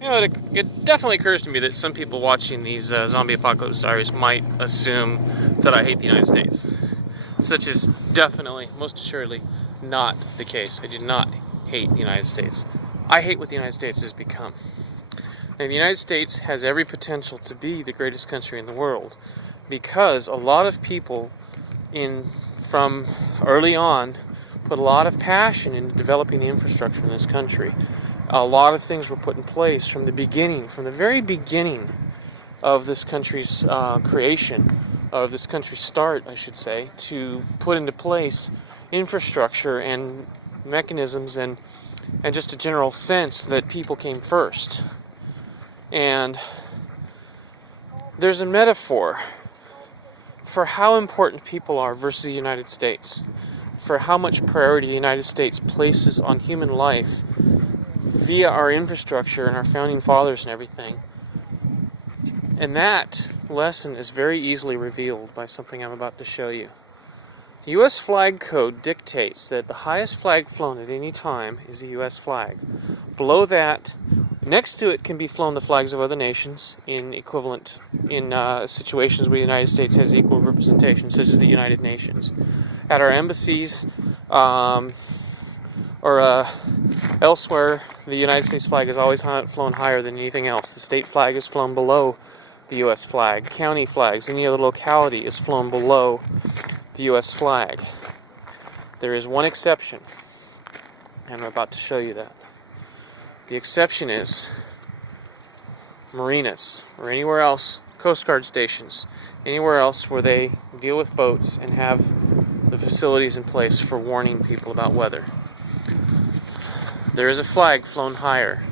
You know, it definitely occurs to me that some people watching these zombie apocalypse diaries might assume that I hate the United States. Such is definitely, most assuredly, not the case. I do not hate the United States. I hate what the United States has become. Now, the United States has every potential to be the greatest country in the world because a lot of people in from early on put a lot of passion into developing the infrastructure in this country. A lot of things were put in place from the beginning, from the very beginning of this country's creation, of this country's start, I should say, to put into place infrastructure and mechanisms and just a general sense that people came first. And there's a metaphor for how important people are versus the United States, for how much priority the United States places on human life via our infrastructure and our founding fathers and everything. And that lesson is very easily revealed by something I'm about to show you. The U.S. flag code dictates that the highest flag flown at any time is the U.S. flag. Below that, next to it can be flown the flags of other nations in situations where the United States has equal representation, such as the United Nations. At our embassies, or elsewhere, the United States flag is always flown higher than anything else. The state flag is flown below the U.S. flag. County flags, any other locality is flown below the U.S. flag. There is one exception, and I'm about to show you that. The exception is marinas, or anywhere else, Coast Guard stations, anywhere else where they deal with boats and have the facilities in place for warning people about weather. There is a flag flown higher,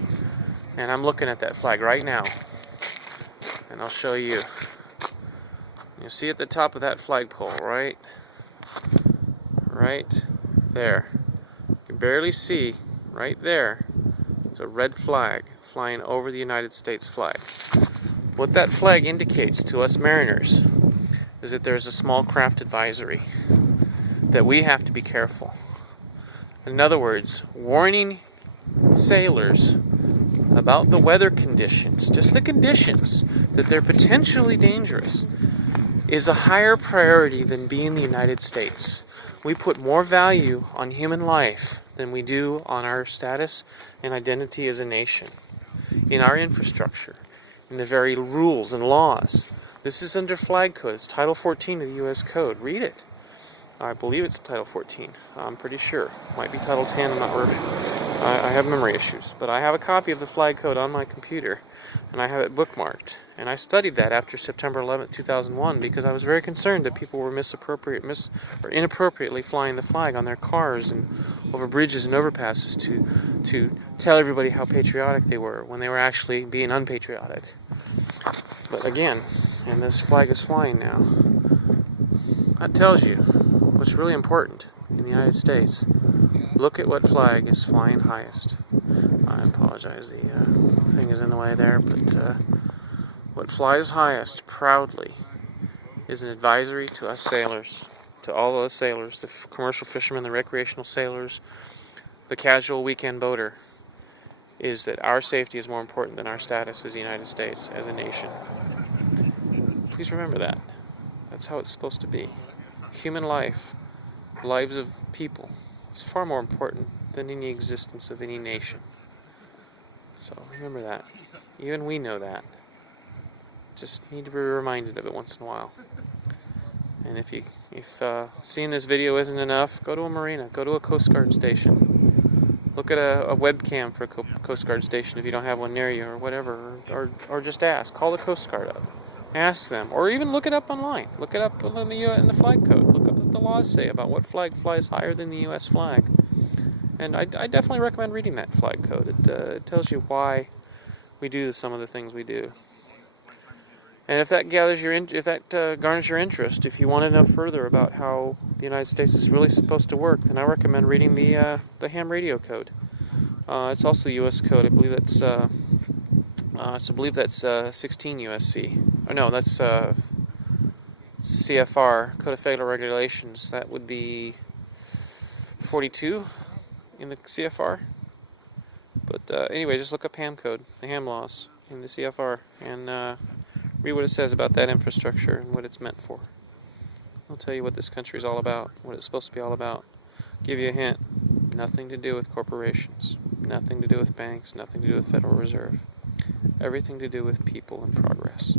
and I'm looking at that flag right now, and I'll show you. You'll see at the top of that flagpole, right there. You can barely see, right there, it's a red flag flying over the United States flag. What that flag indicates to us mariners is that there's a small craft advisory, that we have to be careful. In other words, warning sailors about the weather conditions, just the conditions, that they're potentially dangerous, is a higher priority than being the United States. We put more value on human life than we do on our status and identity as a nation, in our infrastructure, in the very rules and laws. This is under flag code. It's Title 14 of the U.S. Code. Read it. I believe it's Title 14. I'm pretty sure. It might be Title 10. I'm not sure. I have memory issues. But I have a copy of the flag code on my computer, and I have it bookmarked. And I studied that after September 11th, 2001, because I was very concerned that people were inappropriately flying the flag on their cars and over bridges and overpasses to tell everybody how patriotic they were when they were actually being unpatriotic. But again, and this flag is flying now. That tells you what's really important in the United States. Look at what flag is flying highest. I apologize, the thing is in the way there, but what flies highest proudly is an advisory to us sailors, to all those sailors, the commercial fishermen, the recreational sailors, the casual weekend boater, is that our safety is more important than our status as the United States, as a nation. Please remember that. That's how it's supposed to be. Human life, lives of people, is far more important than any existence of any nation. So remember that. Even we know that. Just need to be reminded of it once in a while. And if seeing this video isn't enough, go to a marina, go to a Coast Guard station. Look at a webcam for a Coast Guard station if you don't have one near you, or whatever, or just ask. Call the Coast Guard up. Ask them, or even look it up online. Look it up in the flag code. Look up what the laws say about what flag flies higher than the U.S. flag. And I definitely recommend reading that flag code. It tells you why we do some of the things we do. And if that garners your interest, if you want to know further about how the United States is really supposed to work, then I recommend reading the ham radio code. It's also the U.S. code. I believe that's 16 USC. Oh no, that's CFR, Code of Federal Regulations. That would be 42 in the CFR. But anyway, just look up ham code, the ham laws in the CFR, and read what it says about that infrastructure and what it's meant for. I'll tell you what this country is all about, what it's supposed to be all about. Give you a hint. Nothing to do with corporations, nothing to do with banks, nothing to do with Federal Reserve. Everything to do with people and progress.